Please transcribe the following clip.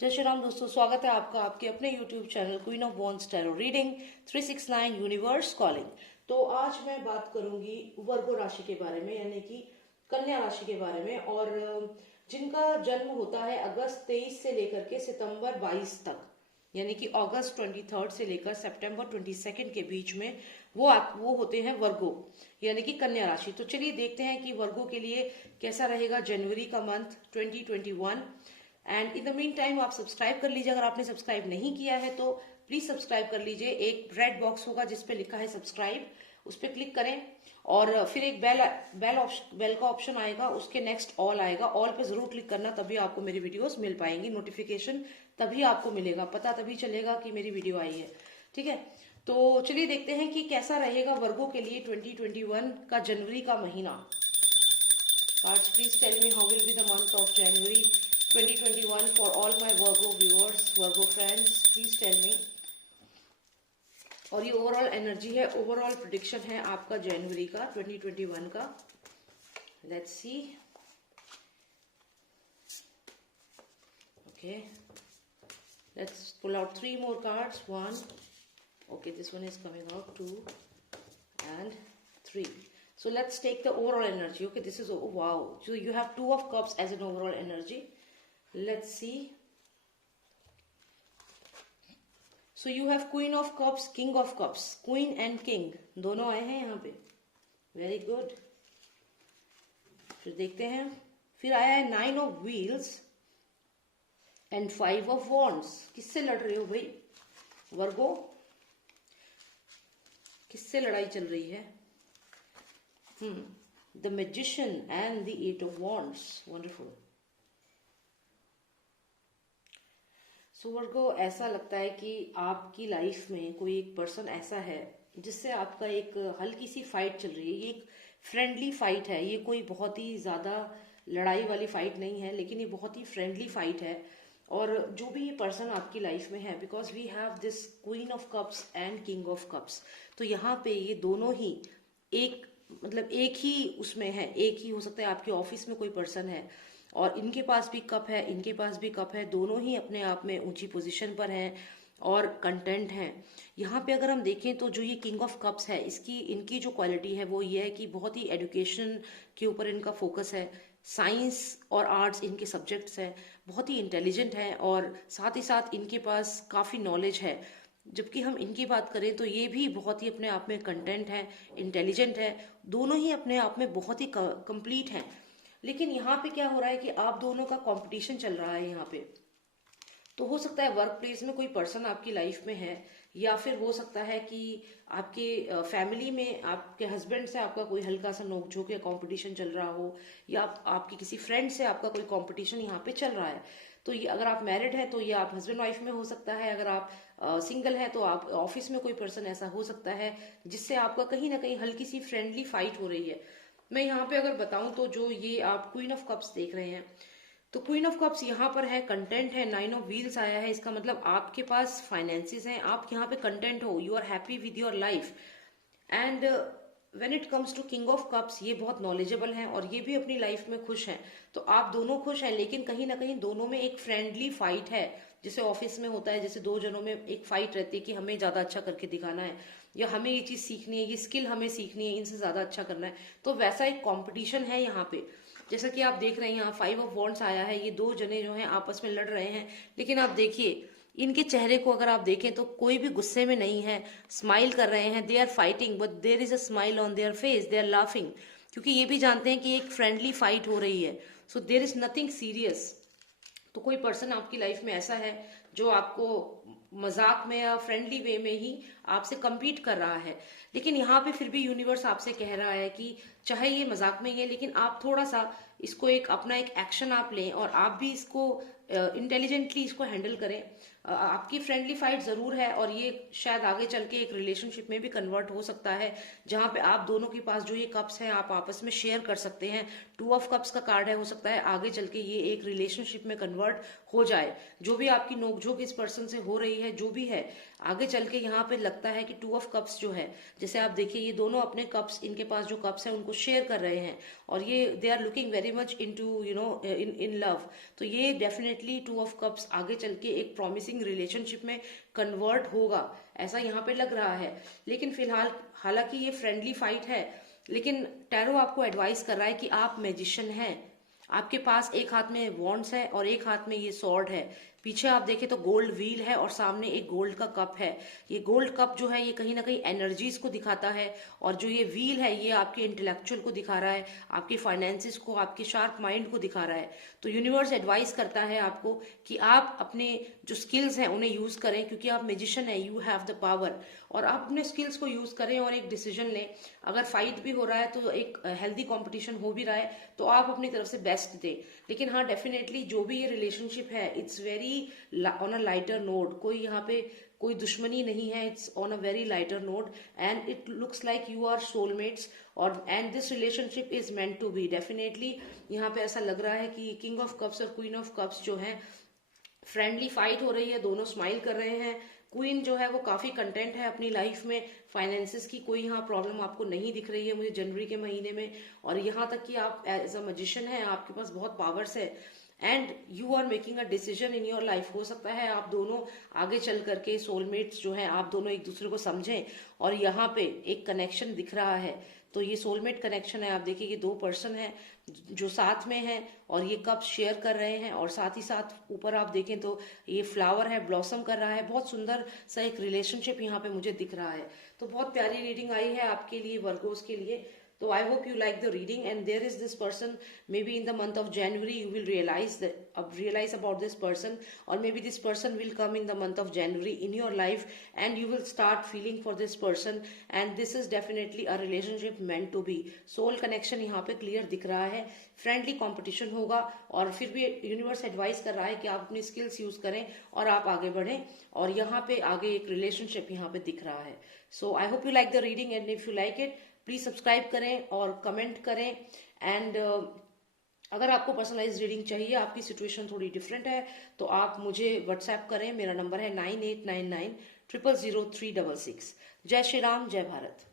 जय श्री राम दोस्तों, स्वागत है आपका आपके अपने YouTube channel queen of wands tarot reading 369 universe calling. तो आज मैं बात करूंगी वर्गो राशि के बारे में, यानी कि कन्या राशि के बारे में, और जिनका जन्म होता है अगस्त 23 से लेकर के सितंबर 22 तक, यानी कि अगस्त 23 से लेकर सितंबर 22 के बीच में वो होते हैं वर्गो, यानी कि कन्या राशि। तो चलिए देखते हैं कि वर्गो के लिए कैसा रहेगा जनवरी का month 2021। And in the mean time आप सब्सक्राइब कर लीजिए, अगर आपने सब्सक्राइब नहीं किया है तो प्लीज सब्सक्राइब कर लीजिए। एक रेड बॉक्स होगा जिसपे लिखा है सब्सक्राइब, उस पर क्लिक करें और फिर एक बेल का ऑप्शन आएगा, उसके नेक्स्ट ऑल आएगा, ऑल पे जरूर क्लिक करना, तभी आपको मेरी वीडियोस मिल पाएंगी। नोटिफिकेशन तभी आपको मिलेगा, पता तभी चलेगा कि मेरी वीडियो आई है। ठीक है, तो चलिए देखते हैं कि कैसा रहेगा वर्गो के लिए 2021 का जनवरी का महीना। Cards, please tell me how will be the month of January 2021 for all my Virgo viewers, Virgo friends. Please tell me. और ये ओवरऑल एनर्जी है, ओवरऑल प्रेडिक्शन है आपका जनवरी का 2021 का। Let's see. Okay, let's pull out 3 more cards. 1. Okay, this one is coming out. 2 and 3. So let's take the overall energy. Okay, this is, oh wow, so you have 2 of cups as an overall energy. Let's see. So you have queen of cups, king of cups, queen and king दोनों आए हैं यहाँ पे। Very good. फिर देखते हैं, फिर आया है 9 of wheels and 5 of wands। किससे लड़ रहे हो भाई वर्गो, किससे लड़ाई चल रही है? The magician and the 8 of wands. Wonderful. So वर्गो, ऐसा लगता है कि आपकी लाइफ में कोई एक पर्सन ऐसा है जिससे आपका एक हल्की सी फाइट चल रही है। ये एक फ्रेंडली फाइट है, ये कोई बहुत ही ज्यादा लड़ाई वाली फाइट नहीं है, लेकिन ये बहुत ही फ्रेंडली फाइट है। और जो भी ये पर्सन आपकी लाइफ में है, because we have this queen of cups and king of cups, तो यहाँ पे ये दोनों ही एक मतलब एक ही उसमें है, एक ही हो सकता है। आपके ऑफिस में कोई पर्सन है और इनके पास भी कप है, इनके पास भी कप है, दोनों ही अपने आप में ऊंची पोजीशन पर हैं और कंटेंट हैं। यहाँ पे अगर हम देखें तो जो ये किंग ऑफ कप्स है, इनकी जो क्वालिटी है वो ये है कि बहुत ही एजुकेशन के ऊपर इनका फोकस है, साइंस और आर्ट्स इनके सब्जेक्ट्स हैं, बहुत ही इंटेलिजेंट हैं और साथ ही साथ इनके पास काफ़ी नॉलेज है। जबकि हम इनकी बात करें तो ये भी बहुत ही अपने आप में कंटेंट है, इंटेलिजेंट है, दोनों ही अपने आप में बहुत ही कंप्लीट हैं। लेकिन यहाँ पे क्या हो रहा है कि आप दोनों का कंपटीशन चल रहा है यहाँ पे। तो हो सकता है वर्क प्लेस में कोई पर्सन आपकी लाइफ में है, या फिर हो सकता है कि आपके फैमिली में आपके हस्बैंड से आपका कोई हल्का सा नोकझोंक या कंपटीशन चल रहा हो, या आपकी किसी फ्रेंड से आपका कोई कंपटीशन यहाँ पे चल रहा है। तो ये अगर आप मैरिड हैं तो ये आप हस्बैंड वाइफ में हो सकता है, अगर आप सिंगल है तो आप ऑफिस में कोई पर्सन ऐसा हो सकता है जिससे आपका कहीं ना कहीं हल्की सी फ्रेंडली फाइट हो रही है। मैं यहाँ पे अगर बताऊं तो जो ये आप क्वीन ऑफ कप्स देख रहे हैं, तो क्वीन ऑफ कप्स यहाँ पर है, कंटेंट है, 9 ऑफ व्हील्स आया है, इसका मतलब आपके पास फाइनेंसिस हैं, आप यहाँ पे कंटेंट हो, you are happy with your life. And when it comes to king of cups, ये बहुत नॉलेजेबल हैं और ये भी अपनी लाइफ में खुश हैं। तो आप दोनों खुश हैं, लेकिन कहीं ना कहीं दोनों में एक फ्रेंडली फाइट है, जैसे ऑफिस में होता है, जैसे दो जनों में एक फाइट रहती है कि हमें ज्यादा अच्छा करके दिखाना है, या हमें ये चीज सीखनी है, ये स्किल हमें सीखनी है, इनसे ज्यादा अच्छा करना है। तो वैसा एक कॉम्पिटिशन है यहाँ पे। जैसा कि आप देख रहे हैं यहाँ 5 ऑफ वॉन्ड्स आया है, ये दो जने जो हैं आपस में लड़ रहे हैं, लेकिन आप देखिए इनके चेहरे को अगर आप देखें तो कोई भी गुस्से में नहीं है, स्माइल कर रहे हैं। They are fighting but there is a smile on their face, they are laughing, क्योंकि ये भी जानते हैं कि एक फ्रेंडली फाइट हो रही है। So there is nothing serious. तो कोई पर्सन आपकी लाइफ में ऐसा है जो आपको मजाक में या फ्रेंडली वे में ही आपसे कम्पीट कर रहा है, लेकिन यहाँ पे फिर भी यूनिवर्स आपसे कह रहा है कि चाहे ये मजाक में ही है, लेकिन आप थोड़ा सा इसको एक अपना एक एक्शन आप लें और आप भी इसको इंटेलिजेंटली इसको हैंडल करें। आपकी फ्रेंडली फाइट जरूर है और ये शायद आगे चल के एक रिलेशनशिप में भी कन्वर्ट हो सकता है, जहां पे आप दोनों के पास जो ये कप्स हैं आप आपस में शेयर कर सकते हैं, टू ऑफ कप्स का कार्ड है, हो सकता है आगे चल के ये एक रिलेशनशिप में कन्वर्ट हो जाए। जो भी आपकी नोकझोंक इस पर्सन से हो रही है, जो भी है, आगे चल के यहाँ पे लगता है कि टू ऑफ कप्स जो है, जैसे आप देखिए ये दोनों अपने कप्स, इनके पास जो कप्स हैं उनको शेयर कर रहे हैं, और ये they are looking very much into in love. तो ये डेफिनेटली टू ऑफ कप्स आगे चल के एक प्रॉमिसिंग रिलेशनशिप में कन्वर्ट होगा, ऐसा यहाँ पे लग रहा है। लेकिन फिलहाल हालांकि ये फ्रेंडली फाइट है, लेकिन टैरो आपको एडवाइस कर रहा है कि आप मैजिशियन हैं। आपके पास एक हाथ में वॉन्ड्स है और एक हाथ में ये सॉर्ड है। पीछे आप देखें तो गोल्ड व्हील है और सामने एक गोल्ड का कप है। ये गोल्ड कप जो है ये कहीं ना कहीं एनर्जीज को दिखाता है, और जो ये व्हील है ये आपके इंटेलेक्चुअल को दिखा रहा है, आपके फाइनेंसिस को, आपके शार्प माइंड को दिखा रहा है। तो यूनिवर्स एडवाइस करता है आपको कि आप अपने जो स्किल्स हैं उन्हें यूज करें, क्योंकि आप मैजिशियन है, यू हैव द पावर, और आप अपने स्किल्स को यूज करें और एक डिसीजन लें। अगर फाइट भी हो रहा है तो एक हेल्दी कंपटीशन हो भी रहा है तो आप अपनी तरफ से बेस्ट दें। लेकिन हाँ, डेफिनेटली जो भी ये रिलेशनशिप है, it's very on a lighter note. कोई यहाँ पे कोई दुश्मनी नहीं है, it's on a very lighter note, and it looks like you are soulmates, और and this relationship is meant to be. Definitely यहाँ पे ऐसा लग रहा है कि किंग ऑफ कप्स और क्वीन ऑफ कप्स जो है, फ्रेंडली फाइट हो रही है, दोनों स्माइल कर रहे हैं। क्वीन जो है वो काफी कंटेंट है अपनी लाइफ में, फाइनेंसिस की कोई यहाँ प्रॉब्लम आपको नहीं दिख रही है मुझे जनवरी के महीने में। और यहाँ तक कि आप एज अ मैजिशियन है, आपके पास बहुत पावर्स है, and you are making a decision in your life. हो सकता है आप दोनों आगे चल करके सोलमेट्स जो हैं, आप दोनों एक दूसरे को समझें, और यहाँ पे एक कनेक्शन दिख रहा है। तो ये सोलमेट कनेक्शन है। आप देखिए कि दो पर्सन हैं जो साथ में हैं और ये कप शेयर कर रहे हैं, और साथ ही साथ ऊपर आप देखें तो ये फ्लावर है, ब्लॉसम कर रहा है। बहुत सुंदर सा एक रिलेशनशिप यहाँ पे मुझे दिख रहा है। तो बहुत प्यारी रीडिंग आई है आपके लिए, वर्गोस के लिए। So I hope you like the reading, and there is this person, maybe in the month of January you will realize about this person, or maybe this person will come in the month of January in your life and you will start feeling for this person, and this is definitely a relationship meant to be. Soul connection यहाँ पे clear दिख रहा है। Friendly competition होगा, और फिर भी universe advice कर रहा है कि आप अपनी स्किल्स यूज करें और आप आगे बढ़ें, और यहाँ पे आगे एक रिलेशनशिप यहाँ पे दिख रहा है। So I hope you like the reading, and if you like it please subscribe करें और कमेंट करें। एंड अगर आपको पर्सनलाइज रीडिंग चाहिए, आपकी सिचुएशन थोड़ी डिफरेंट है, तो आप मुझे व्हाट्सएप करें। मेरा नंबर है 9899 000 366। जय श्री राम, जय भारत।